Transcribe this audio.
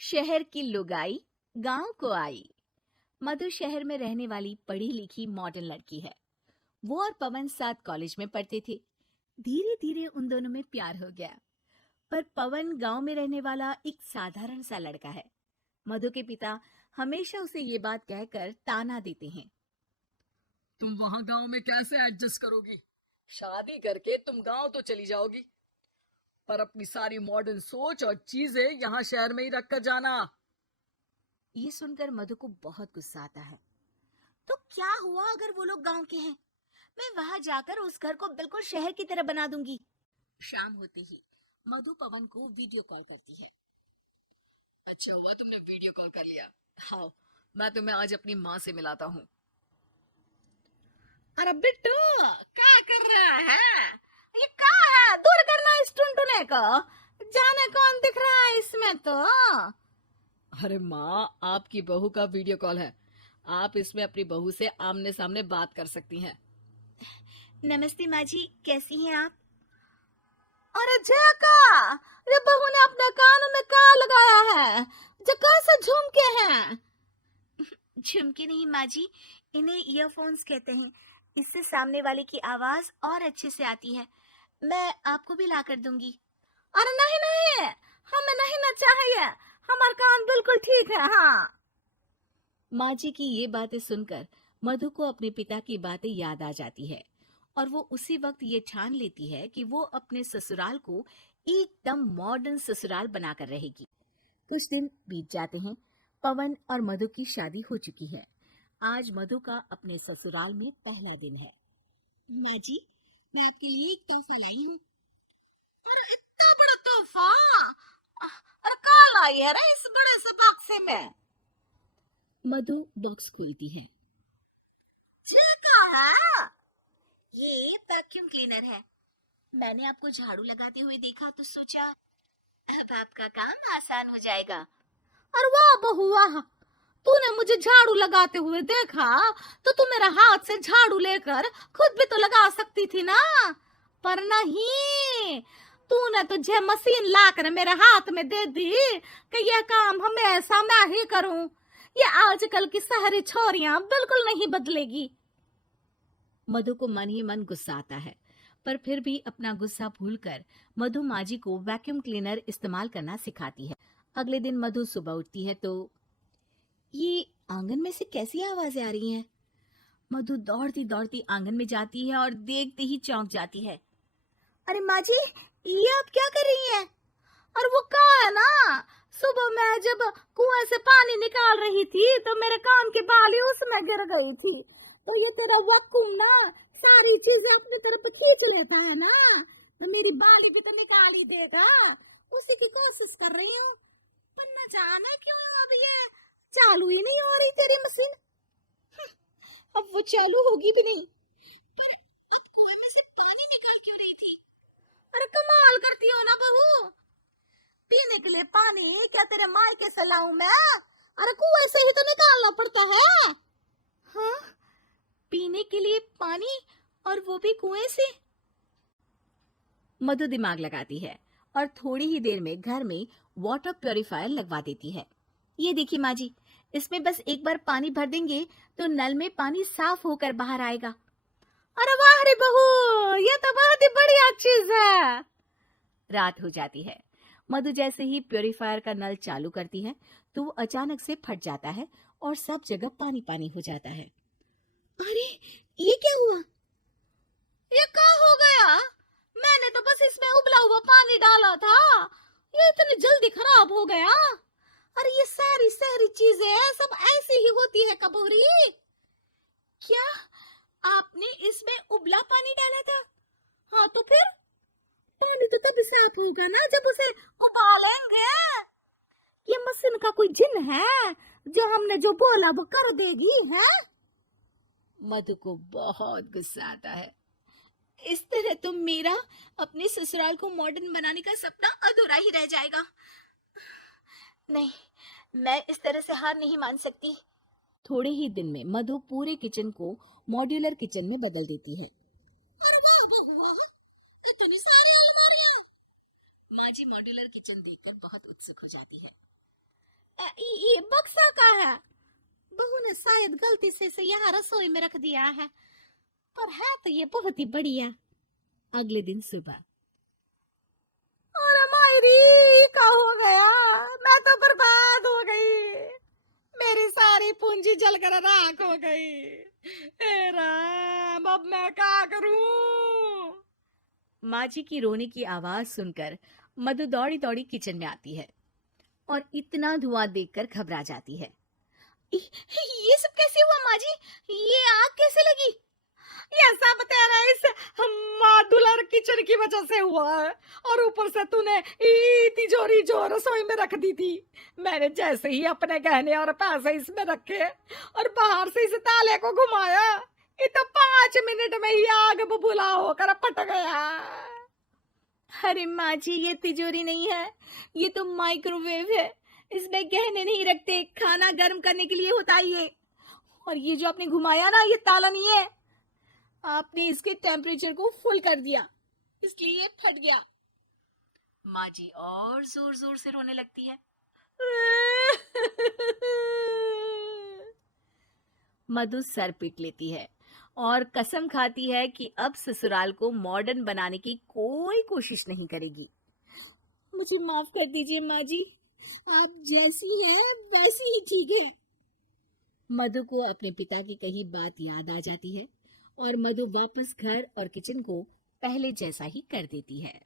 शहर की लुगाई गांव को आई। मधु शहर में रहने वाली पढ़ी लिखी मॉडर्न लड़की है। वो और पवन साथ कॉलेज में पढ़ते थे। धीरे धीरे उन दोनों में प्यार हो गया। पर पवन गांव में रहने वाला एक साधारण सा लड़का है। मधु के पिता हमेशा उसे ये बात कहकर ताना देते हैं। तुम वहां गांव में कैसे एडजस्ट करोगी? शादी करके तुम गांव तो चली जाओगी, पर अपनी सारी मॉडर्न सोच और चीजें यहाँ शहर में ही रख कर जाना। ये सुनकर मधु को बहुत गुस्सा आता है। तो क्या हुआ अगर वो लोग गांव के हैं? मैं वहां जाकर उस घर को बिल्कुल शहर की तरह बना दूंगी। शाम होते ही मधु पवन को वीडियो कॉल करती है। अच्छा हुआ तुमने वीडियो कॉल कर लिया। हाँ, मैं तुम्हें आज अपनी माँ से मिलाता हूँ। अरे बिट्टू, क्या कर रहा है? ये क्या है? दूर करना इस टुनटुने को। जाने कौन दिख रहा है इसमें तो। अरे माँ, आपकी बहू का वीडियो कॉल है। आप इसमें अपनी बहू से आमने सामने बात कर सकती हैं। नमस्ते माँ जी, कैसी हैं आप? अरे जका, ये बहू ने अपने कानों में क्या लगाया है? जका से झुमके हैं। झुमके नहीं माँ जी, इन्हें ईयरफोन्स कहते हैं। इससे सामने वाले की आवाज और अच्छे से आती है। मैं आपको भी ला कर दूंगी। अरे नहीं नहीं, हमें नहीं ना चाहिए। हमारे कान बिल्कुल ठीक है। हाँ। माँ जी की ये बातें सुनकर मधु को अपने पिता की बातें याद आ जाती है और वो उसी वक्त ये ठान लेती है कि वो अपने ससुराल को एकदम मॉडर्न ससुराल बनाकर रहेगी। कुछ दिन बीत जाते हैं। पवन और मधु की शादी हो चुकी है। आज मधु का अपने ससुराल में पहला दिन है। माँ जी, मैं आपके लिए एक तोहफा लाई हूँ। अरे इतना बड़ा तोहफा! अरे कहाँ लाई है रे इस बड़े से बक्से में? मधु बॉक्स खोलती है। ये क्या है? ये वैक्यूम क्लीनर है। मैंने आपको झाड़ू लगाते हुए देखा तो सोचा अब आपका काम आसान हो जाएगा। अरे वाह बहू वाह! तूने मुझे झाड़ू लगाते हुए देखा तो तू मेरा हाथ से झाड़ू लेकर खुद भी तो लगा सकती थी ना। पर नहीं, तूने तो जे मशीन लाकर मेरे हाथ में दे दी कि यह काम हमेशा मैं ही करूं। ये आजकल की शहरी छोरियां बिल्कुल नहीं बदलेगी। मधु को मन ही मन गुस्सा आता है, पर फिर भी अपना गुस्सा भूलकर मधु माँ जी को वैक्यूम क्लीनर इस्तेमाल करना सिखाती है। अगले दिन मधु सुबह उठती है तो ये आंगन में से कैसी आवाजें आ रही हैं? मधु दौड़ती दौड़ती आंगन में जाती है और देखते ही चौंक जाती है। अरे माँ जी, ये आप क्या कर रही हैं? और वो कहाँ है ना, सुबह मैं जब कुएं से पानी निकाल रही थी तो मेरे कान की बाली उसमें गिर गई थी। तो ये तेरा वैक्यूम ना सारी चीजें अपनी तरफ खींच लेता है ना, तो मेरी बाली भी तो निकाल ही देगा। उसी की कोशिश कर रही हूँ, पर न जाने क्यों अब ये चालू ही नहीं हो रही तेरी मशीन। अब वो चालू होगी भी नहीं। कुएं में से पानी निकाल क्यों रही थी? अरे कमाल करती हो ना बहू। पीने के लिए पानी क्या तेरे मायके से लाऊं मैं? अरे कुएं से ही तो निकालना पड़ता है। हाँ, पीने के लिए पानी और वो भी कुएं से। मधु दिमाग लगाती है और थोड़ी ही देर में घर में वाटर प्योरीफायर लगवा देती है। ये देखिए माँ जी, इसमें बस एक बार पानी भर देंगे तो नल में पानी साफ होकर बाहर आएगा। अरे वाह रे बहू, ये तो बहुत ही बढ़िया चीज है। रात हो जाती है। मधु जैसे ही प्योरीफायर का नल चालू करती है तो वो अचानक से फट जाता है और सब जगह पानी पानी हो जाता है। अरे ये क्या हुआ? ये क्या हो गया? मैंने तो बस इसमें उबला हुआ पानी डाला था, ये इतनी जल्दी खराब हो गया। अरे ये सारी सारी चीजें सब ऐसी ही होती है कबूरी। क्या आपने इसमें उबला पानी डाला था? हाँ तो फिर पानी तो तभी साफ होगा ना जब उसे उबालेंगे। ये मशीन का कोई जिन है जो हमने जो बोला वो कर देगी है? मधु को बहुत गुस्सा आता है। इस तरह तो मेरा अपने ससुराल को मॉडर्न बनाने का सपना अधूरा ही रह जाएगा। नहीं, मैं इस तरह से हार नहीं मान सकती। थोड़े ही दिन में मधु पूरे किचन को मॉड्यूलर किचन में बदल देती है। अरे वाह बहू, इतनी सारी अलमारियां! माँ जी मॉड्यूलर किचन देखकर बहुत उत्सुक हो जाती है। ये बक्सा का है। बहू ने शायद गलती से इसे यहाँ रसोई में रख दिया है, पर है तो ये बहुत ही बढ़िया। अगले दिन सुबह, अरे मायरी का हो गया, मैं तो बर्बाद हो गई, मेरी सारी पूंजी जलकर राख हो गई। हे राम, अब मैं क्या करूं? माँ जी की रोने की आवाज सुनकर मधु दौड़ी दौड़ी किचन में आती है और इतना धुआं देखकर घबरा जाती है। ये सब कैसे हुआ माँ जी? ये आग कैसे लगी? ये सब तेरा इस मॉड्यूलर किचन की वजह से हुआ है, और ऊपर से तूने तिजोरी जो रसोई में रख दी थी, मैंने जैसे ही अपने गहने और पैसे इसमें रखे और बाहर से इस ताले को घुमाया, ये तो 5 मिनट में ही आग बबूला होकर पट गया। अरे माँ जी, ये तिजोरी नहीं है, ये तो माइक्रोवेव है। इसमें गहने नहीं रखते, खाना गर्म करने के लिए होता है ये। और ये जो आपने घुमाया ना, ये ताला नहीं है, आपने इसके टेम्परेचर को फुल कर दिया, इसलिए ये फट गया। माँ जी और जोर जोर से रोने लगती है। मधु सर पीट लेती है और कसम खाती है कि अब ससुराल को मॉडर्न बनाने की कोई कोशिश नहीं करेगी। मुझे माफ कर दीजिए माँ जी, आप जैसी हैं वैसी ही ठीक है। मधु को अपने पिता की कही बात याद आ जाती है और मधु वापस घर और किचन को पहले जैसा ही कर देती है।